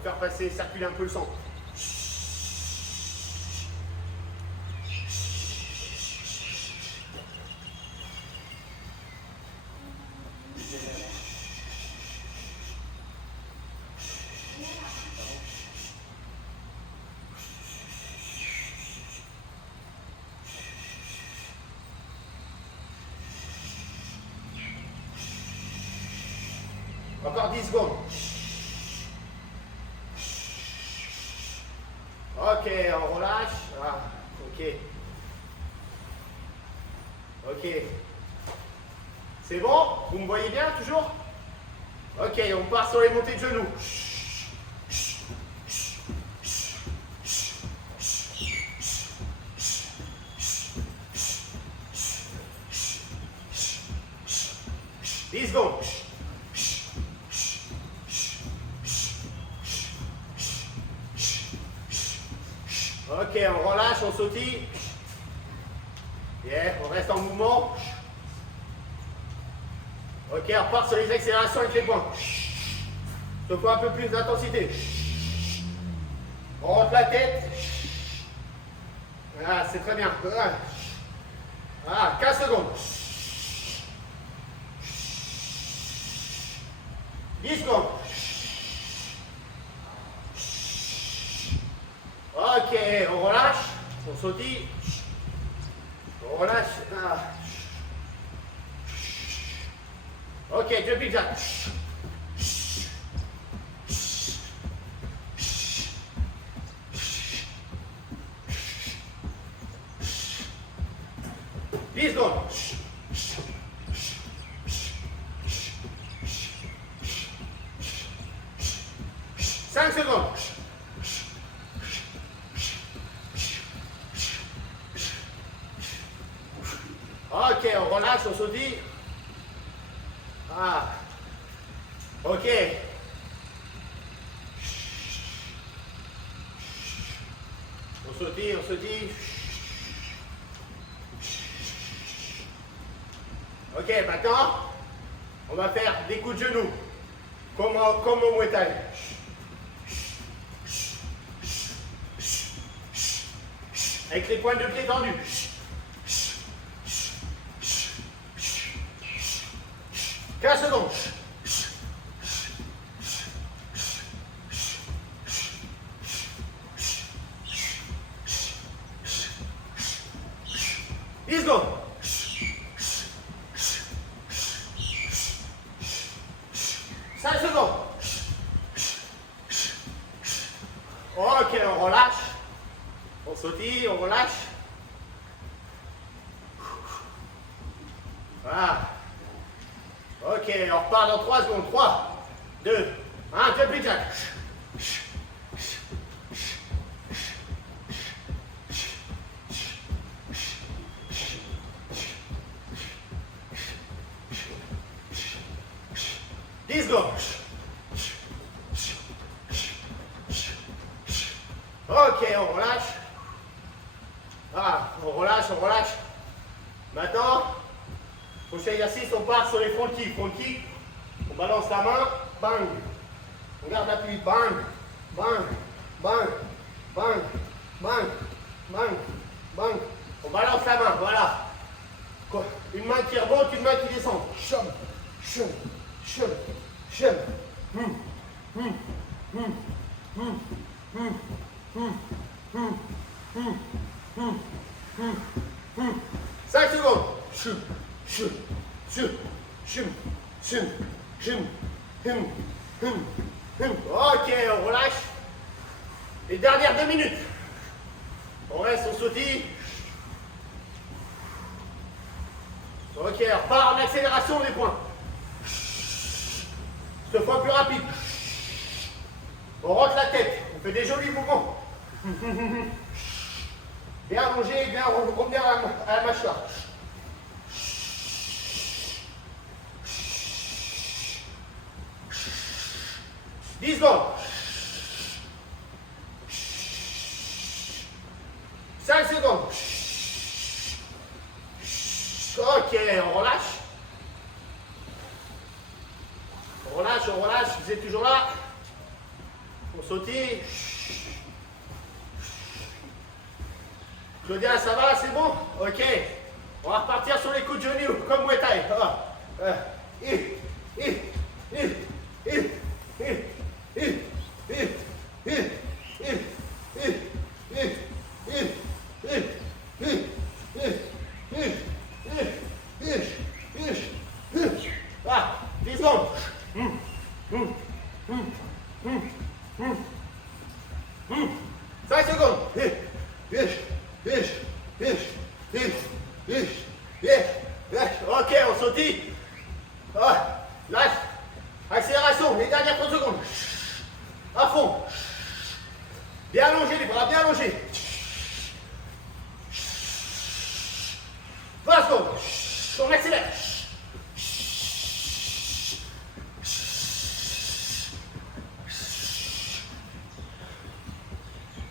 pour faire passer, circuler un peu le sang. Encore 10 secondes. Ok, on relâche. Ah, ok. Ok. C'est bon? Vous me voyez bien toujours? Ok, on part sur les montées de genoux. Dix secondes. Ok, on relâche, on sautille. Yeah, on reste en mouvement. Ok, on repart sur les accélérations avec les poings. Sauf un peu plus d'intensité. On rentre la tête. Ah, c'est très bien. Ah, 15 secondes. 10 secondes. Ok, on relâche, on sautille, on relâche. Ah. Ok, jumping jack. Dix secondes. 5 secondes. Ok, on relâche, on sautille. Ah. Ok. On sautille, on sautille. Ok, maintenant, on va faire des coups de genoux. Comme au Muay Thai. Avec les pointes de pied tendues. 15 secondes. 10 secondes. 5 secondes. Ok, on relâche. On sautille, on relâche. Voilà. Ok, on repart dans 3 secondes. 3, 2, 1, jumping jack. Dix secondes. Ok, on relâche. Voilà, on relâche, on relâche. Maintenant, prochain exercice, on part sur les front kicks. Front kick, on balance la main, bang. On garde l'appui, bang, bang, bang, bang, bang, bang, bang. On balance la main, voilà. Une main qui remonte, une main qui descend. Chum, chum, chum, chum. 5 secondes. Chum, chum, chum, chum, chum, chum, chum, chum, chum. Ok, on relâche. Les dernières 2 minutes. On reste, on sautille. Ok, on repart en accélération des points. Cette fois plus rapide. On rentre la tête. On fait des jolis mouvements. Bien allongé, bien revenir à la mâchoire. 10 secondes. 5 secondes. Ok, on relâche. On relâche, vous êtes toujours là. On sautille. Claudia, ça va, c'est bon? Ok. On va repartir sur les coups de genoux, comme Muay Thai. Ah, 10 secondes. 5 secondes. Ok, on sautille. Lâche. Accélération, les dernières 30 secondes. À fond. Bien allongé les bras, bien allongés. 20 secondes. On accélère.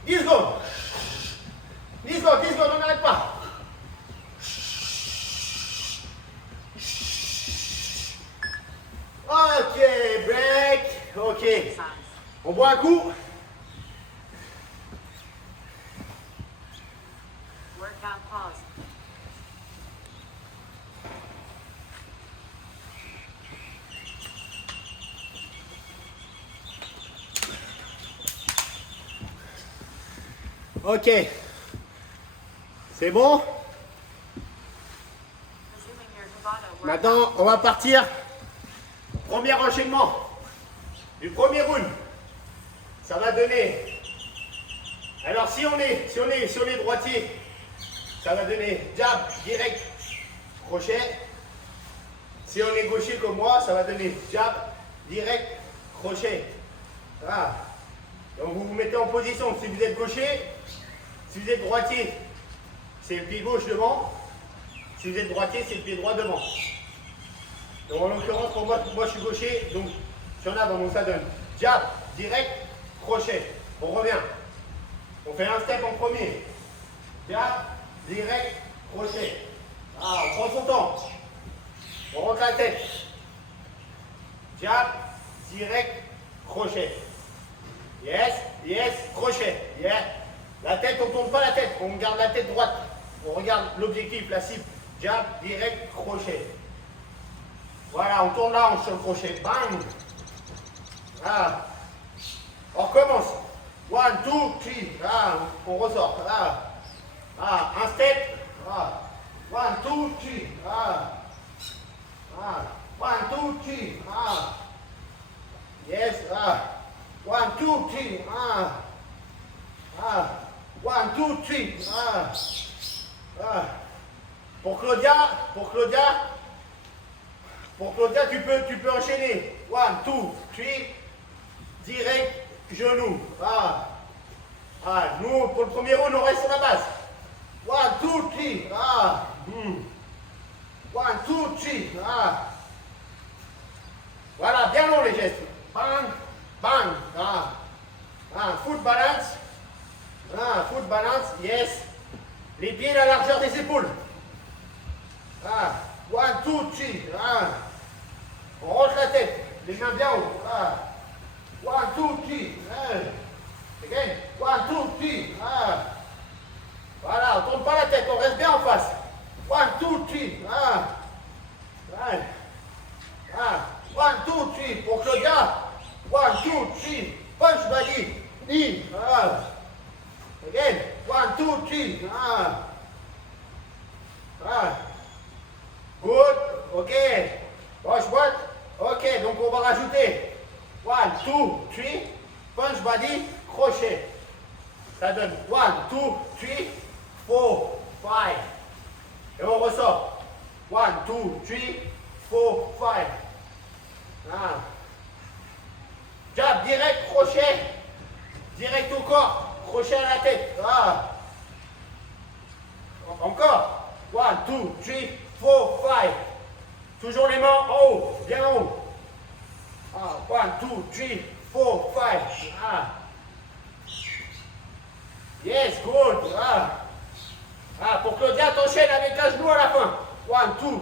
10 secondes. 10 secondes, 10 secondes, on n'arrête pas. Ok, break. Ok. On boit un coup. Workout pause. Ok. C'est bon? Resuming your Tabata workout. Maintenant, on va partir. Premier enchaînement du premier round. Ça va donner. Alors si on est droitier, ça va donner jab, direct, crochet. Si on est gaucher comme moi, ça va donner jab, direct, crochet. Voilà. Donc vous vous mettez en position. Si vous êtes gaucher, si vous êtes droitier, c'est le pied gauche devant. Si vous êtes droitier, c'est le pied droit devant. Donc en l'occurrence, pour moi je suis gaucher, donc si on a, donc ça donne jab, direct, crochet. On revient. On fait un step en premier. Jab, direct, crochet. Ah, on prend son temps. On rentre la tête. Jab, direct, crochet. Yes, yes, crochet. Yeah. La tête, on ne tourne pas la tête, on garde la tête droite. On regarde l'objectif, la cible. Jab, direct, crochet. Voilà, on tourne là, on sur le crochet. Bang. Voilà. On recommence. 1, 2, 3. Ah, on ressort. Ah. Ah, un step. Ah. 1, 2, 3. Ah. Ah. 1, 2, 3. Ah. Yes. Ah. 1, 2, 3. Ah. Ah. 1, 2, 3. Ah. Ah. Pour Claudia, tu peux enchaîner. 1, 2, 3. Direct, genou. Ah. Ah. Nous, pour le premier round, on reste sur la base. 1, 2, 3. Ah. 1, 2, 3. Ah. Voilà, bien long les gestes. Bang, bang. Ah. Ah. Foot balance. Ah. Foot balance. Yes. Les pieds à la largeur des épaules. Ah. 1, 2, 3. Ah. On rentre la tête. Les mains bien haut. Ah. 1, 2, 3. Again. 1, 2, 3. Ah. Voilà, on ne tourne pas la tête, on reste bien en face. 1, 2, 3. Ah. Ouais. Ah. 1, 2, 3. Pour Claudia. 1, 2, 3. Punch body. In. Ah. Again. 1, 2, 3. Ah. Ah. Good. Ok. Push what? Ok, donc on va rajouter 1, 2, 3. Punch body. Crochet. Ça donne 1, 2, 3, 4, 5. Et on ressort. 1, 2, 3, 4, 5. Ah. Jab, direct, crochet. Direct au corps. Crochet à la tête. Ah. Encore. 1, 2, 3, 4, 5. Toujours les mains en haut. Bien en haut. Ah. 1, 2, 3, 4, 5. Ah. Yes, good. Ah. Ah, pour Claudia, t'enchaînes avec un genou à la fin. 1, 2,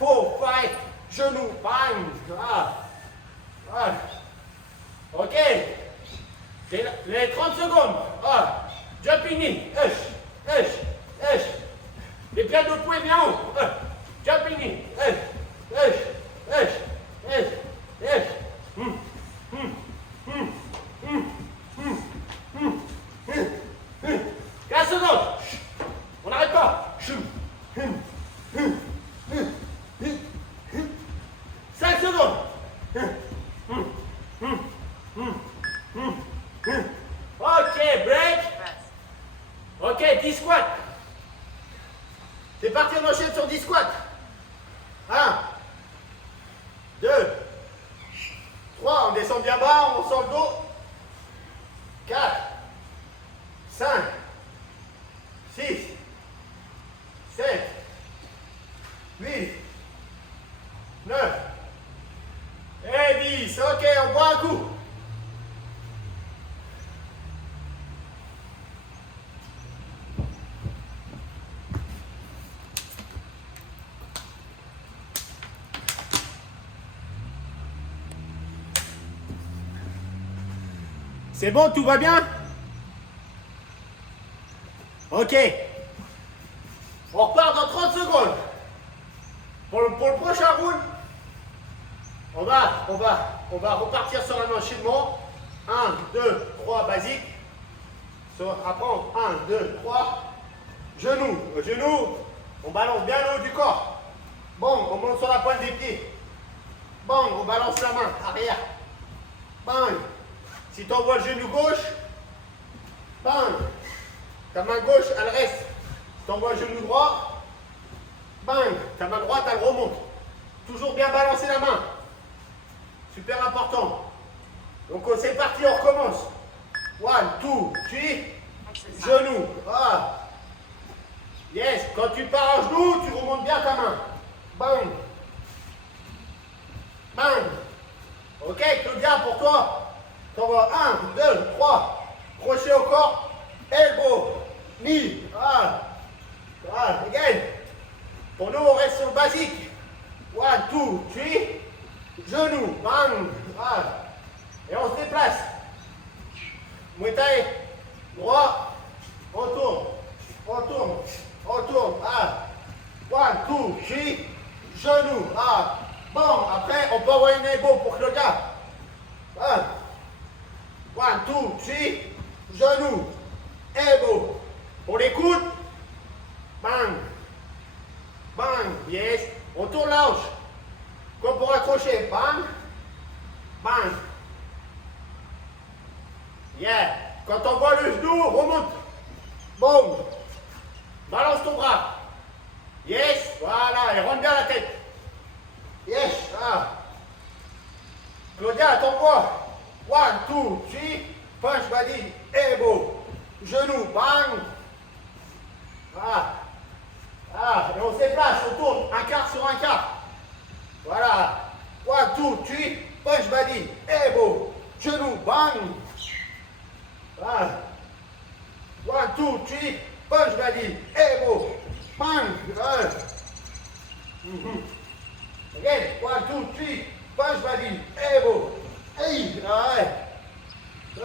3, 4, 5. Genou. Bang. Ah. Ah. Ok. Les 30 secondes. Ah. Jumping in. Les pieds de poing bien haut. Jumping in. 15 secondes. On n'arrête pas. 5 secondes. Ok, break. Rest. Ok, 10 squats. C'est parti, on enchaîne sur 10 squats. 1, 2, 3, on descend bien bas, on sort le dos. 4, 5, 6, 7, 8, 9 et 10. Ok, on boit un coup. C'est bon, tout va bien? Ok. On repart dans 30 secondes. Pour le prochain round, on va repartir sur un enchaînement. 1, 2, 3, basique. Après, 1, 2, 3. Genou. Genou, on balance bien le haut du corps. Bon, on monte sur la pointe des pieds. Bang, on balance la main, arrière. Bang. Si tu envoies le genou gauche, bang. Ta main gauche, elle reste. Si tu envoies le genou droit, bang. Ta main droite, elle remonte. Toujours bien balancer la main. Super important. Donc c'est parti, on recommence. 1, 2, 3. Exercise. Genou. Ah. Yes. Quand tu pars en genou, tu remontes bien ta main. Bang. Bang. Ok, Claudia, pour toi. T'envoies 1, 2, 3. Crochet au corps. Elbow. Knee. Ah. Ah. Again. Pour nous, on reste sur le basique. 1, 2, 3. Genou. Bang. Ah. Et on se déplace. Muay Thai. Droit. On tourne. On tourne. On tourne. Ah. 1, 2, 3. Genou. Ah. Bon. Après, on peut envoyer une elbow pour Claudia. Ah. 1, 2, 3. Genou. Elbow. Pour les coudes. Bang. Bang. Yes. On tourne la hanche. Comme pour accrocher. Bang. Bang. Yeah. Quand on voit le genou, remonte. Boum. Balance ton bras. Yes. Voilà. Et rentre bien la tête. Yes. Ah. Claudia, t'envoies. 1, 2, 3. Punch body. Elbow. Genou. Bang. Ah. Ah. Et on se déplace. On tourne. Un quart sur un quart. Voilà. 1, 2, 3. Punch body. Elbow. Genou. Bang. Ah. 1, 2, 3. Punch body. Elbow. Bang. Ah. Again. 1, 2, 3. Punch body. Elbow. Hey. Ah. 1,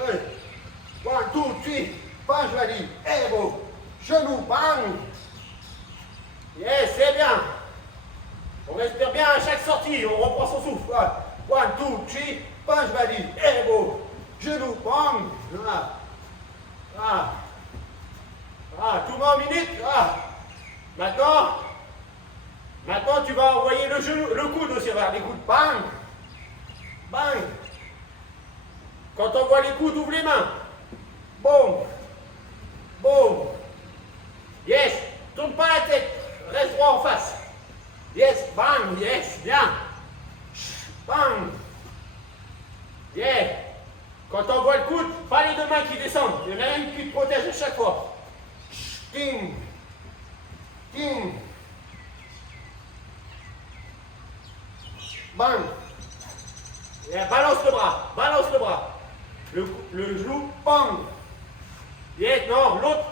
2, 3. Punch body. Elbow. Genou. Bang. Yes, c'est bien. On respire bien à chaque sortie. On reprend son souffle. 1, 2, 3. Punch body. Elbow. Genou. Bang. Ah. Ah. Ah, tout va en minute. Ah. Maintenant, tu vas envoyer le genou, le coude aussi vers les coudes. Bang. Bang. Quand on voit les coudes, ouvre les mains. Boum. Boum. Yes. Tourne pas la tête. Reste droit en face. Yes. Bang. Yes. Bien. Bang. Yeah. Quand on voit le coude, pas les deux mains qui descendent. Il y en a une qui te protège à chaque fois. Ting. Ting. Bang. Et balance le bras. Balance le bras. Le genou. Bang. Yes. Non, l'autre.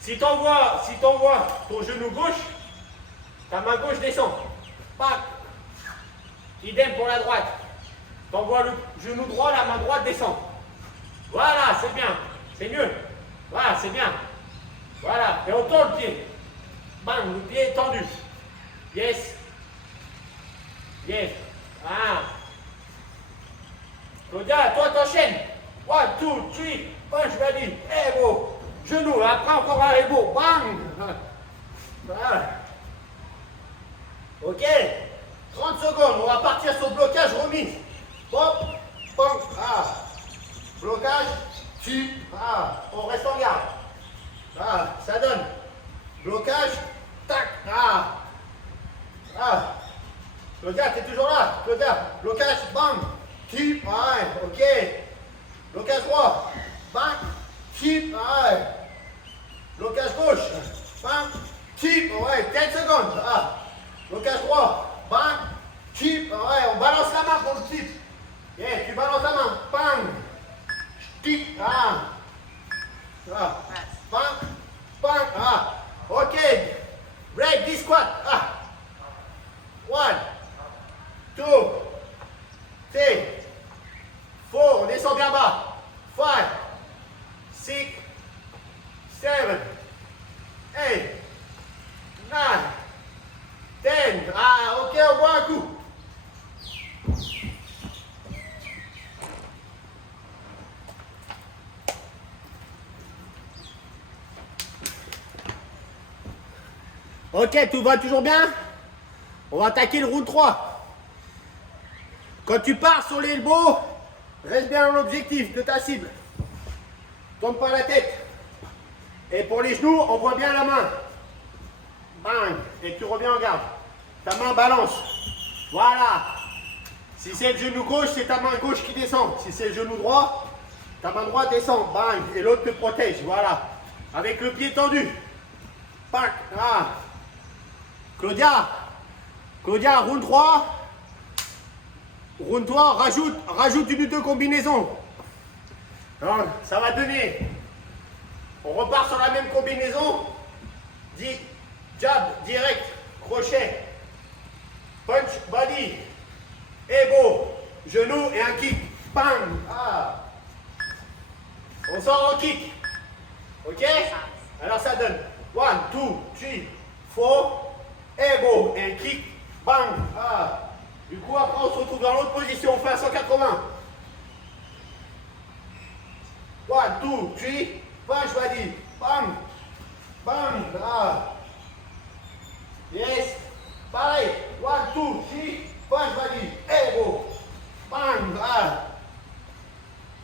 Si t'envoies ton genou gauche, ta main gauche descend. Pac. Idem pour la droite. T'envoies le genou droit, la main droite descend. C'est mieux. Voilà, c'est bien. Voilà, et on tend le pied. Bang, le pied est tendu. Yes. Yes. Ah. Claudia, toi t'enchaînes. 1, 2, 3, punch, body, elbow. Genou, après encore un elbow. Bang. Voilà. Ok. 30 secondes, on va partir sur le blocage remise. Hop, hop, ah. Blocage, tu, ah. On reste en garde. Ah, ça donne. Blocage, tac, ah. Ah. Claudia, t'es toujours là. Claudia, blocage, bang. Tu, ouais, ok. Blocage droit, bang. Tu, ouais. Blocage gauche, bang. Tu, ouais, 10 secondes. Ah. Blocage droit, bang. Tu, ouais, on balance la main pour le type. Yeah, tu balances la main, bang. Type, ah. Ah. Bang, bang, ah. Ok. Break this squat, ah. 1, 2, 3, 4, on descend bien bas. 5, 6, 7, 8, 9, 10. Ah, ok, on boit un coup. Ok, tout va toujours bien? On va attaquer le round 3. Quand tu pars sur l'elbow, reste bien dans l'objectif de ta cible. Tourne pas la tête. Et pour les genoux, on voit bien la main. Bang. Et tu reviens en garde. Ta main balance. Voilà. Si c'est le genou gauche, c'est ta main gauche qui descend. Si c'est le genou droit, ta main droite descend. Bang. Et l'autre te protège. Voilà. Avec le pied tendu. Pac. Ah. Claudia, round 3. Round 3, rajoute une ou deux combinaisons. Alors, ça va donner. On repart sur la même combinaison. Jab, direct, crochet, punch, body, elbow, genou et un kick. Bang. Ah. On sort en kick. Ok? Alors ça donne 1, 2, 3, 4. Elbow et kick, bang, ah. Du coup après on se retrouve dans l'autre position, on fait un 180. 1, 2, 3, punch body, bang, bang, ah. Yes, pareil, 1, 2, 3, punch body, elbow, bang, ah.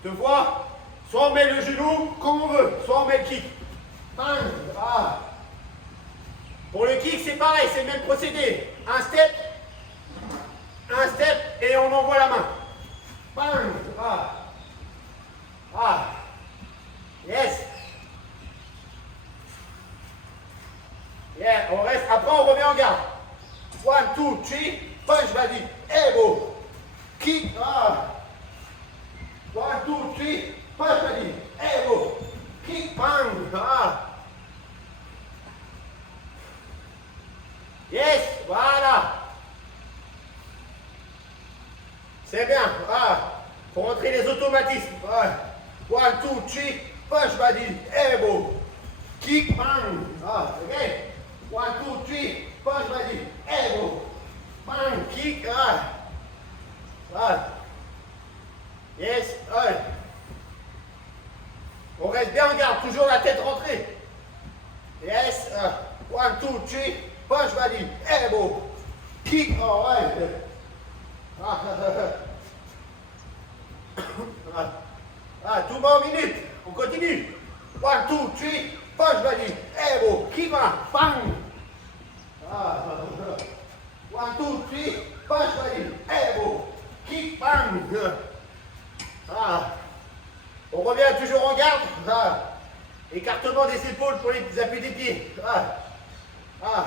Tu vois, soit on met le genou comme on veut, soit on met le kick, bang, ah. Pour le kick, c'est pareil, c'est le même procédé. Un step, et on envoie la main. Bang, ah. Ah. Yes. Yeah, on reste, après on revient en garde. 1, 2, 3, punch body, elbow, kick, ah. 1, 2, 3, punch body, elbow, kick, bang, ah. Yes, voilà. C'est bien. Ah. Pour rentrer les automatismes. 1, 2, 3, push body, elbow, kick, bang. Ah, ok. 1, 2, 3, push body, elbow, bang, kick. Ah. Ah. Yes. Ah. On reste bien en garde, toujours la tête rentrée. Yes. 1, 2, 3. Punch body, elbow, kick, oh ouais. Ah, tout bon minute, on continue. 1, 2, 3, punch body, elbow, kick, bang. 1, 2, 3, punch body, elbow, kick, bang. Ah. On revient toujours en garde. Ah. Écartement des épaules pour les appuis des pieds. Ah. Ah.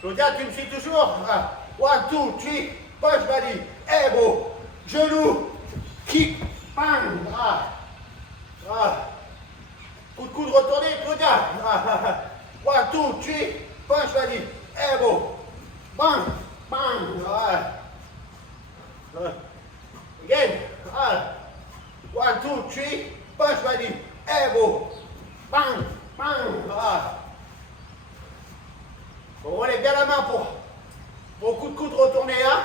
Claudia, tu me suis toujours? 1, 2, 3, punch body, elbow, genou, kick, bang. Ah. Ah. Coup de coude retourné, Claudia. 1, 2, 3, punch body, elbow, bang, bang. Ah. Again. 1, 2, 3, punch body, elbow, bang, bang, ah. On relève bien la main pour coup de coude retourner, hein.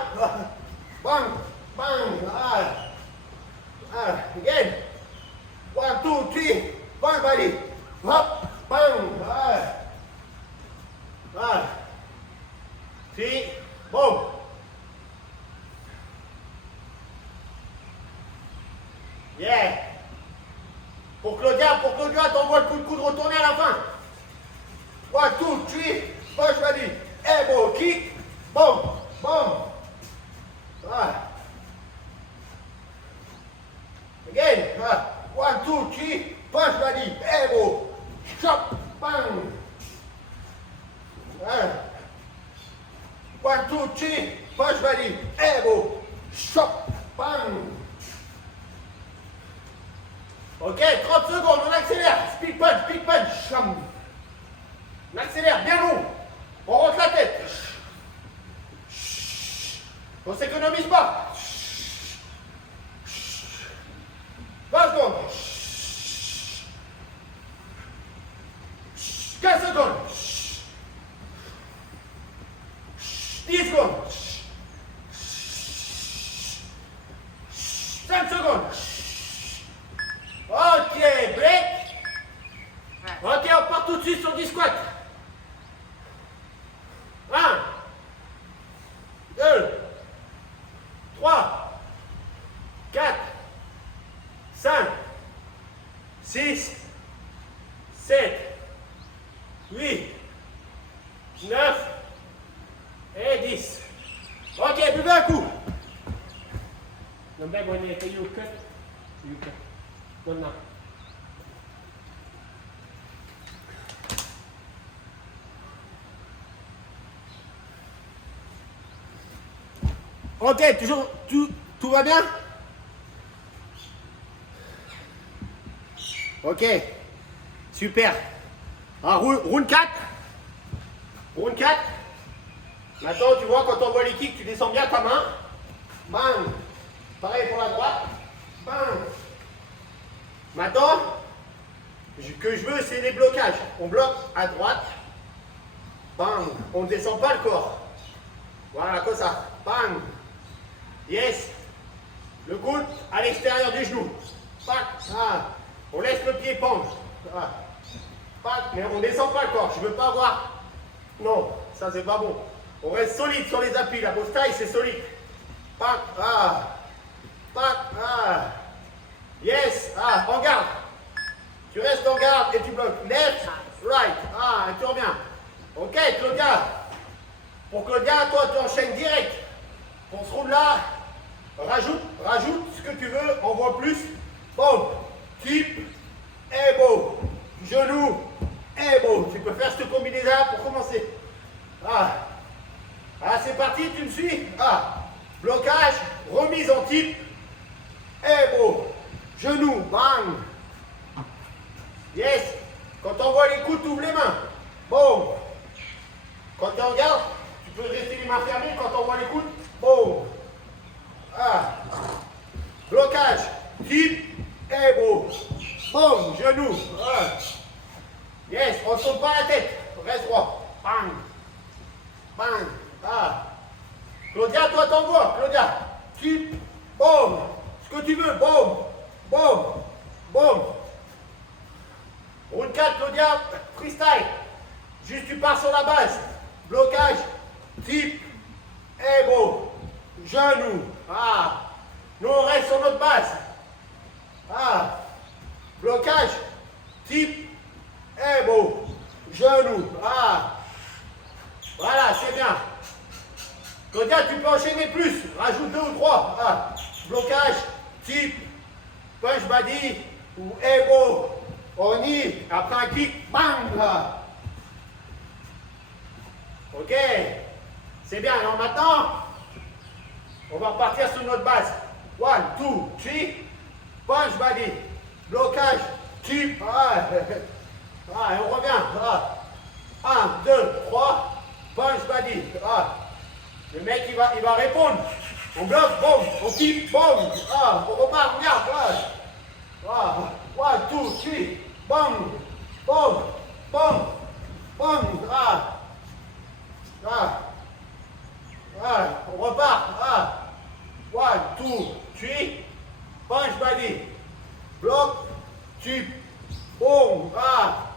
Bang, bang, ah. Ah, again. 1, 2, 3, bang, buddy. Hop, bang, ah. Ah. 3, boom. Yeah. Pour Claudia, t'envoies le coup de coude retourner à la fin. 1, 2, 3, push buddy. Elbow, kick, boom, boom. Ah. Again. 1, 2, 3, push buddy. Elbow, chop, bang. 1, 2, 3, push buddy. Elbow, chop, bang. Ok, 30 secondes, on accélère. Speed punch. On accélère, bien long. On rentre la tête. On s'économise pas. 20 secondes. 15 secondes. 10 secondes. 5 secondes. Ok, break. Rest. Ok, on part tout de suite sur 10 squats. 1, 2, 3, 4, 5, 6, 7, 8, 9 et 10. Ok, buvez un coup. Number when you cut. Good now. Ok, toujours, tout va bien? Ok, super. Alors, round 4. Round 4. Maintenant, tu vois, quand on voit les kicks, tu descends bien ta main. Bang. Pareil pour la droite. Bang. Maintenant, ce que je veux, c'est les blocages. On bloque à droite. Bang. On ne descend pas le corps. Voilà, comme ça. Bang. Yes. Le coude à l'extérieur du genou. Pac. Ah. On laisse le pied pendre. Ah. Pac. Mais on ne descend pas le corps. Je ne veux pas avoir... Non, ça c'est pas bon. On reste solide sur les appuis. La bosse taille, c'est solide. Pac. Ah. Pac. Ah. Yes. Ah. En garde. Tu restes en garde et tu bloques. Left. Right. Ah. Et tu reviens. Ok, Claudia. Pour Claudia, toi, tu enchaînes direct. Pour ce round-là, rajoute ce que tu veux, envoie plus. Boom, type, elbow, genou, elbow. Tu peux faire cette combinaison-là pour commencer. Ah, c'est parti, tu me suis? Ah, blocage, remise en type, elbow, genou, bang. Yes, quand tu envoies les coups, tu ouvres les mains. Boom. Quand tu regardes, tu peux rester les mains fermées quand tu envoies les coudes. Boom. Ah. Blocage. Type. Elbow. Boom. Genou. Ah. Yes. On ne saute pas la tête. Reste droit. Bang. Bang. Ah. Claudia, toi t'envoies. Claudia. Type. Boom. Ce que tu veux. Boom. Boom. Boom. Round 4, Claudia. Freestyle. Juste tu pars sur la base. Blocage, type, elbow, genou. Ah. Nous on reste sur notre base. Ah. Blocage, type, elbow, genou. Ah. Voilà, c'est bien. Claudia, tu peux enchaîner plus. Rajoute 2 ou 3. Ah. Blocage, type, punch body ou elbow. On y. Après un kick, bang. Ah. Ok, c'est bien. Alors maintenant, on va repartir sur notre base. 1, 2, 3, punch body, blocage, type. Ah, et on revient. 1, 2, 3, punch body. Ah. Le mec, il va répondre. On bloque, boum, on type, boum. Ah, on repart, regarde. 1, 2, two, three. Bang, bang, bang, bang. Ah. Ah. Ah. On repart. Ah. 1, 2, 3. Punch body. Bloc. Tube. Boom. Ah.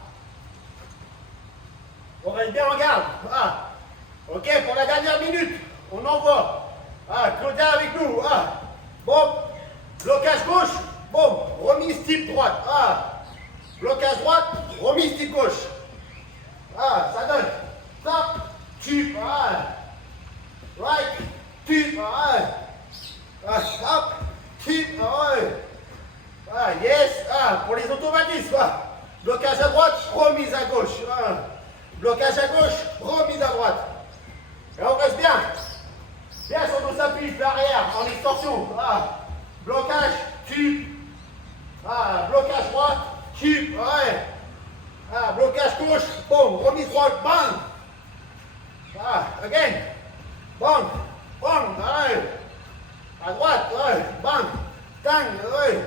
On reste bien en garde. Ah. Ok, pour la dernière minute, on envoie. Ah, Claudia avec nous. Ah. Bon. Blocage gauche. Bon. Remise type droite. Ah. Blocage droite. Remise type gauche. Ah, ça donne. Top. Tube. Ah. Right. Tube. Ah. Ah. Up. Tube. Ah. Ah, yes. Ah, pour les automatismes. Ah. Blocage à droite. Remise à gauche. Ah. Blocage à gauche, remise à droite. Et on reste bien. Bien sur nos appuis l'arrière en extension. Ah. Blocage, tube. Ah. Blocage droite, tube. Ouais. Ah. Blocage gauche, boum. Remise droite, bang. Ah. Again. Bang. Bang. Ouais. À droite, ouais. Bang. Tang. Ouais.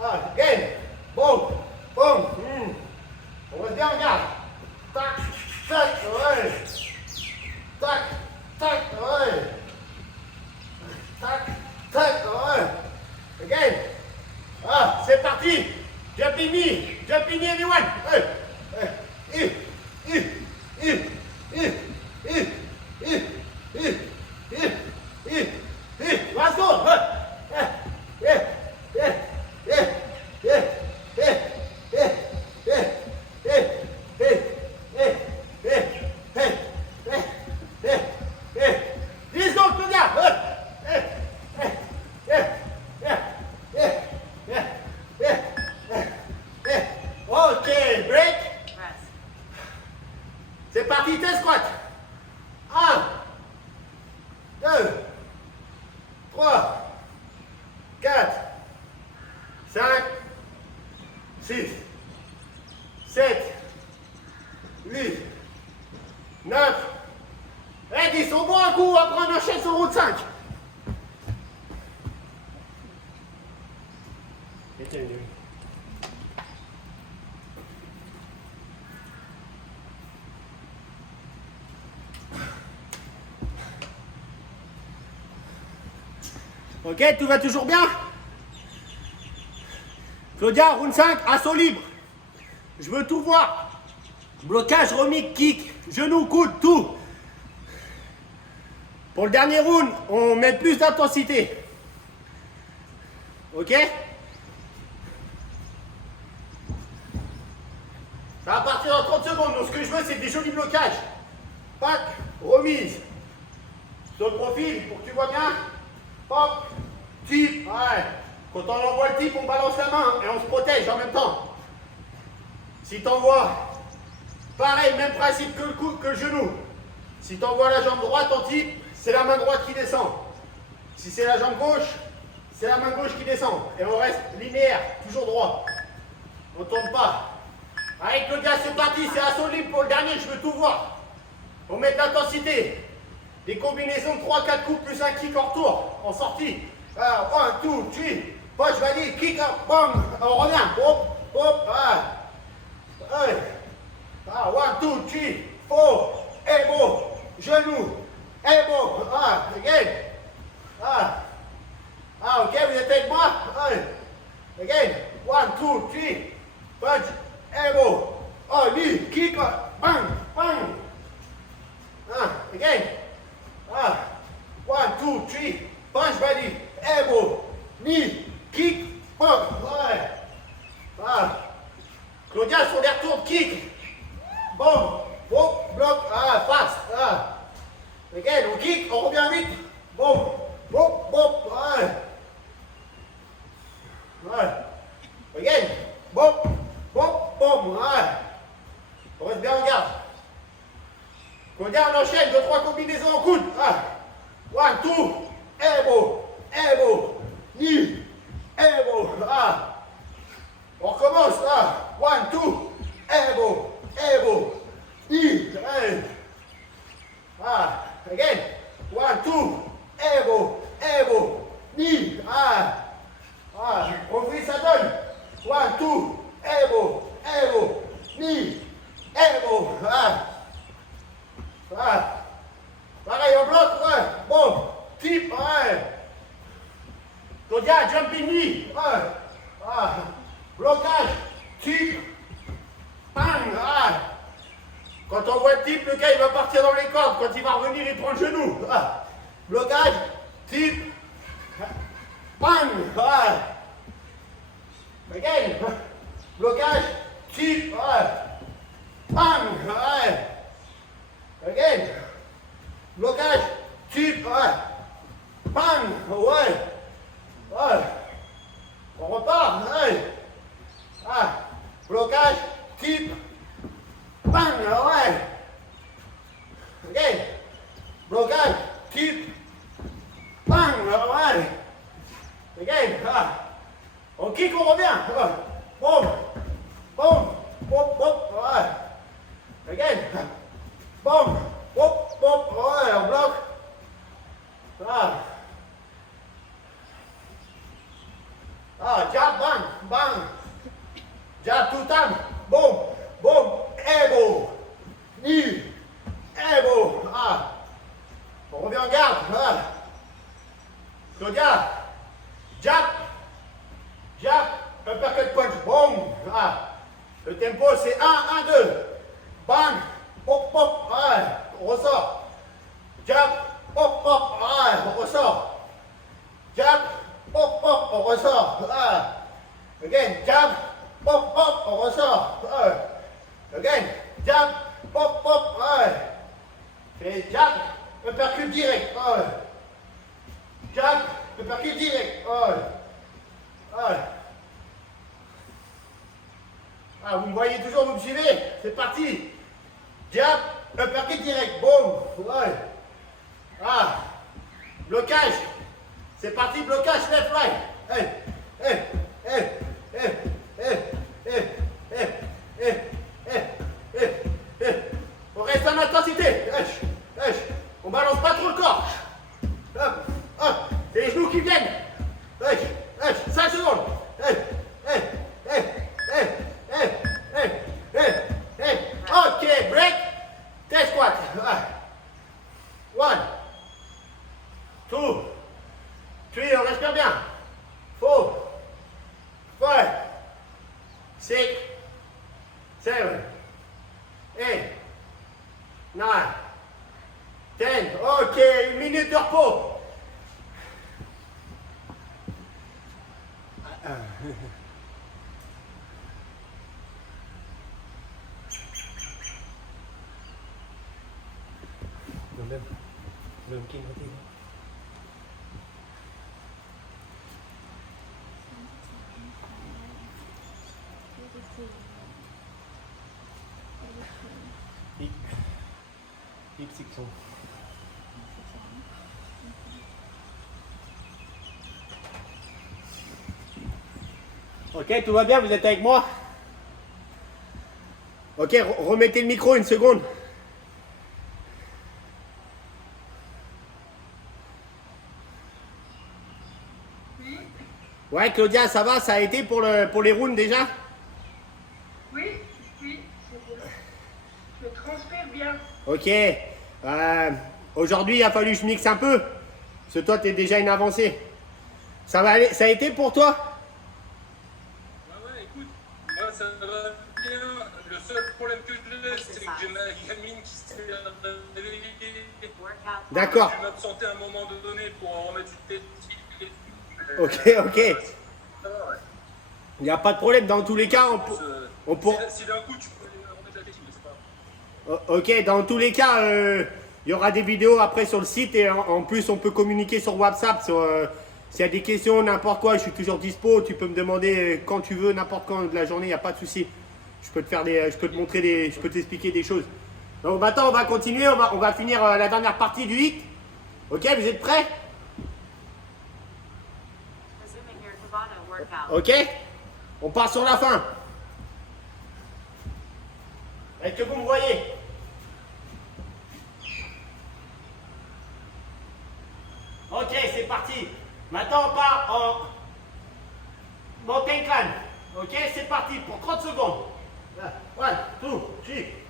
Ah. Again. Boum. Boum. On reste bien en garde. Tac, tac, ouais. Tac, tac, ouais. Tac, tac, ouais. Again. Ah, c'est parti. Jumping knee everyone. Hey. Let's go. C'est parti, test squat. 1, 2, 3, 4, 5, 6, 7, 8, 9, et 10. On boit un coup, après on enchaîne sur le route 5. Ok, tout va toujours bien? Claudia, round 5, assaut libre. Je veux tout voir. Blocage, remis, kick, genou, coude, tout. Pour le dernier round, on met plus d'intensité. Ok? Ça va partir dans 30 secondes. Donc ce que je veux, c'est des jolis blocages. Pac, remise. Sur le profil, pour que tu vois bien. Hop, type, ouais. Quand on envoie le type, on balance la main et on se protège en même temps. Si tu envoies, pareil, même principe que le cou, que le genou. Si tu envoies la jambe droite en type, c'est la main droite qui descend. Si c'est la jambe gauche, c'est la main gauche qui descend. Et on reste linéaire, toujours droit. On ne tourne pas. Allez Claudia, c'est parti, c'est assaut libre pour le dernier, je veux tout voir. On met de l'intensité. Des combinaisons de 3-4 coups plus un kick en retour, en sortie. 1, 2, 3, push, valide, kick, up, bam, on revient. Hop, hop, ah. 1, 2, 3, 4, elbow, genou, elbow, again. Ok, vous êtes avec moi? Again, 1, 2, 3, punch, elbow, knee, kick, bang, bang. Again. 1, 2, 3, punch body, elbow, knee, kick, pump. Ouais. Claudia sur les retours de kick. Bon, bloc, fast. Again, on kick, on revient vite. Bon, Again, bon, on reste bien en garde. Claudia, on enchaîne 2-3 combinaisons en coude. 1, 2, elbow, knee, elbow. On recommence. 1, 2, elbow, knee. Again. 1, 2, elbow, knee. On fait, ça donne. 1, tout. Elbow, elbow, knee, elbow. Pareil, on bloque, ouais. Bon, tip, ouais. Claudia, jumping knee, ouais. Blocage, tip, bang, ouais. Quand on voit le type, le gars il va partir dans les cordes. Quand il va revenir, il prend le genou. Blocage, type, bang. Again. Blocage, type, bang. Again. Blocage, type, bang. On repart. Blocage, type, bang, Again. Blocage, type, bang, Again. On kick, on revient. Boum. Boum. Boum, boum. Again. Boum. Boum, boum. On bloque. Jab, bang, bang. Jab two time. Boom, boom. Elbow. Knee. Elbow. On revient en garde. Claudia. Jab. Jab. Uppercut punch. Boom. Le tempo c'est 1, 1, 2. Bang. Pop, pop. On ressort. Jab. Pop, pop. On ressort. Jab. Pop, pop. On ressort. Again. Jab. Pop, pop. On ressort. Again. Jab. Pop, pop. Et jab. Uppercut direct. Jab. Uppercut direct. Vous me voyez toujours, vous me suivez? C'est parti. Jab, uppercut direct. Boum. Blocage. C'est parti, blocage, left, right. On reste en intensité. On balance pas trop le corps. C'est les genoux qui viennent. 5 secondes. Ok, break. Test squat. 1, 2, 3, on respire bien. 4, 5, 6, 7, 8, 9, 10. Ok, 1 minute de repos.ลืมกินเขาที อีก10 secondes. Ok, tout va bien, vous êtes avec moi? Ok, remettez le micro une seconde. Ouais, Claudia, ça va? Ça a été pour les rounds déjà? Oui, c'est bon. Je transpire bien. Ok. Aujourd'hui, il a fallu que je mixe un peu. Parce que toi, tu es déjà une avancée. Ça va aller? Ça a été pour toi? Ouais, écoute, moi ça va bien. Le seul problème que j'ai, c'est que j'ai ma gamine qui s'est réveillée. D'accord. Je vais m'absenter à un moment donné pour remettre une tête. Ok. Il n'y a pas de problème. Dans tous les cas, on pourra... Si d'un coup tu peux remettre la tête, c'est pas... Ok, dans tous les cas, il y aura des vidéos après sur le site et en plus on peut communiquer sur WhatsApp. S'il y a des questions, n'importe quoi, je suis toujours dispo. Tu peux me demander quand tu veux, n'importe quand de la journée, il n'y a pas de souci. Je peux te montrer je peux t'expliquer des choses. Donc maintenant on va continuer, on va finir la dernière partie du hit. Ok, vous êtes prêts? Resuming your Tabata workout. Ok, on part sur la fin. Est-ce que vous me voyez? Ok, c'est parti. Maintenant on part en mountain climb. Ok, c'est parti pour 30 secondes. 1, 2,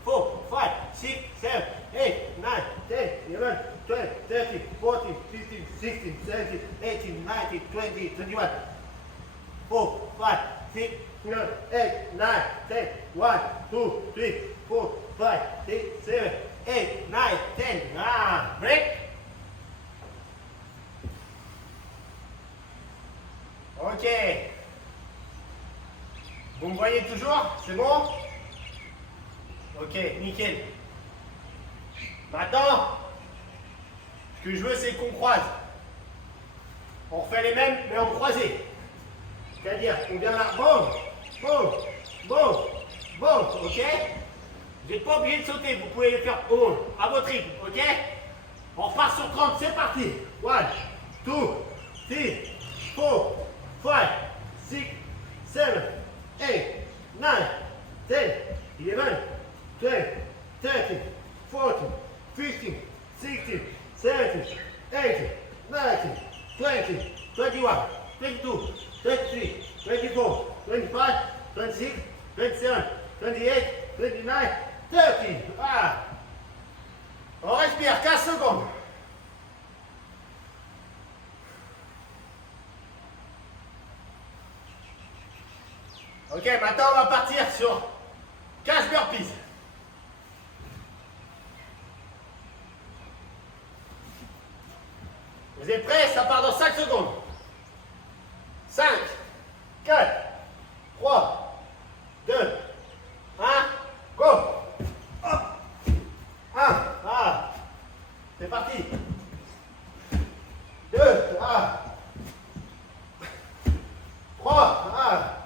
3, 4, 5, 6, 7, 8, 9, 10, 11, 12, 13, 14, 15, 16, 17, 18, 19, 20, 21. 4, 5, 6, 7, 8, 9, 10, 1, 2, 3, 4, 5, 6, 7, 8, 9, 10. Ah, break. Ok. Vous me voyez toujours? C'est bon? Ok, nickel. Maintenant, ce que je veux, c'est qu'on croise. On refait les mêmes, mais en croisé. C'est-à-dire qu'on vient là, boum, boum, boum, boum, ok? Vous n'êtes pas obligé de sauter, vous pouvez les faire à votre rythme, ok? On repart sur 30, c'est parti. 1, 2, 3, 4, 5, 6, 7, 8, 9, 10, 11, 12, 13, 14, 15, 16, 17, 18, 19, 20, 21, 22, 23, 24, 25, 26, 27, 28, 29, 30. Ah. On respire 15 secondes. Ok, maintenant on va partir sur 15 burpees. Vous êtes prêts? Ça part dans 5 secondes. 5, 4, 3, 2, 1, go! Hop! 1, ah. C'est parti. 2, ah. 3, ah.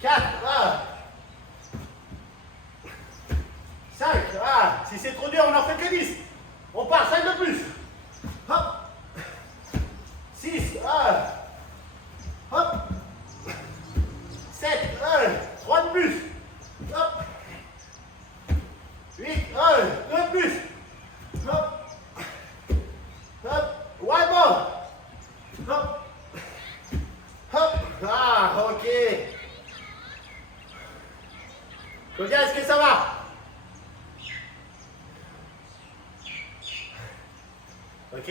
4, ah. 5, ah. Si c'est trop dur, on en fait que 10. On part 5 de plus. Hop. 6, ah. Hop. 7, 1, 3 de plus. Hop. 8, 1, 2 de plus. Hop. Hop. One more. Hop. Hop. Ah, ok. Claudia, est-ce que ça va? Ok.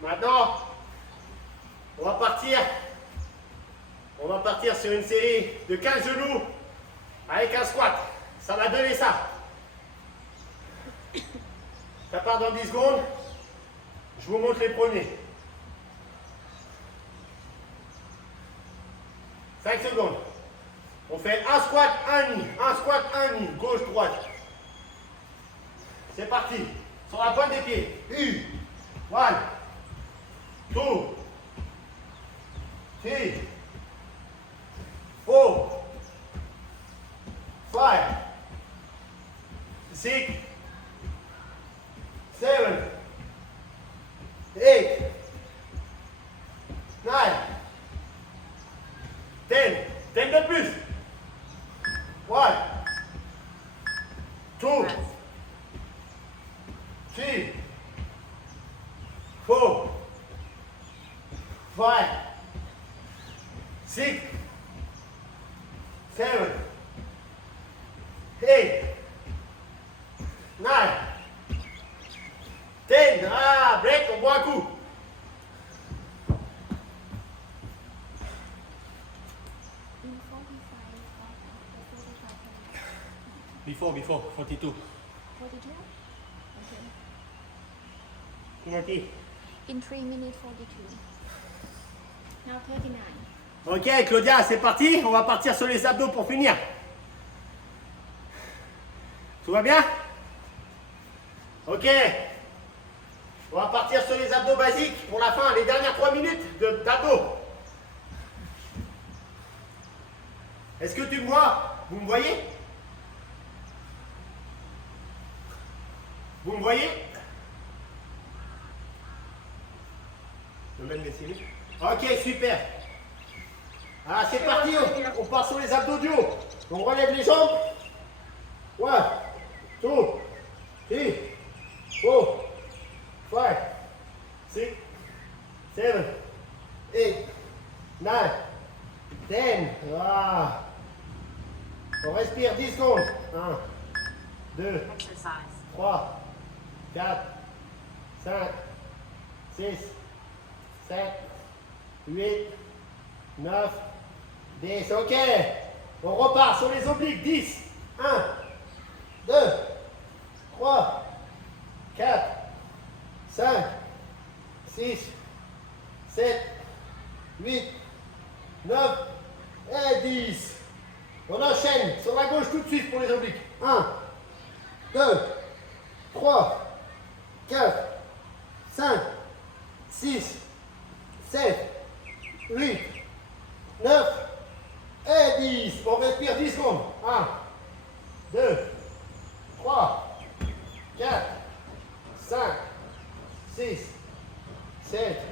Maintenant, on va partir sur une série de 15 genoux avec un squat. Ça va donner ça. Ça part dans 10 secondes. Je vous montre les premiers. 5 secondes. On fait un squat, un knee. Un squat, un knee. Gauche, droite. C'est parti. Sur la pointe des pieds. 1, 2, 3, 4, 5, 6, 7, 8, 9, 10. 10 de plus. 1, 2, 3, 4, 5, 6, 7, 8, 9, 10. Ah, break, on boit un coup. Before 42. 42? Okay. 20. In 3 minutes 42. Now 39. Ok, Claudia, c'est parti. On va partir sur les abdos pour finir. Tout va bien? Ok. On va partir sur les abdos basiques pour la fin, les dernières 3 minutes d'abdos. Est-ce que tu me vois? Vous me voyez? Vous me voyez? Ok, super. Ah, c'est parti, on part sur les abdos du haut. On relève les jambes. 1, 2, 3, 4, 5, 7, 8, 9, 10. Ah. On respire 10 secondes. 1, 2, Exercise. 3, 4, 5, 6, 7, 8, 9, 10. Ok. On repart sur les obliques. 10. 1, 2, 3, 4, 5, 6, 7, 8, 9 et 10. On enchaîne sur la gauche tout de suite pour les obliques. 1, 2, 3, 4, 5, 6, 7, 8, 9 et 10. On respire 10 secondes. 1, 2, 3, 4, 5, 6, 7,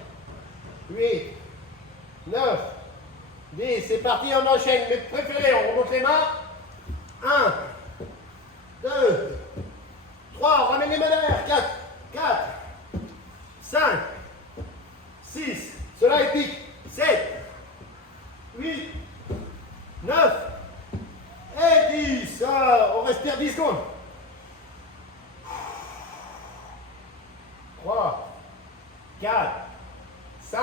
8, 9, 10. C'est parti, on enchaîne. Mais préférez, on remonte les mains. 1, 2, 3, on ramène les mains derrière. 4, 5, 6, cela est pique. 7, 8, 9 et 10. On respire 10 secondes. 3, 4, 5,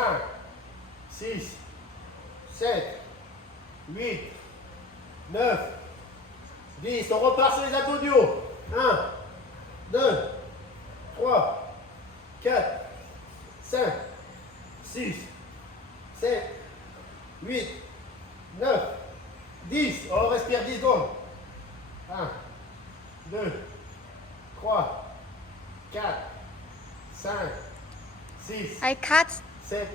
6, 7, 8, 9, 10. On repart sur les abdos du haut. 1, 2, 3, 4, 5, 6, 7, 8, 9, 10. On respire 10 secondes. 1, 2, 3, 4, 5, 6, I cut 7,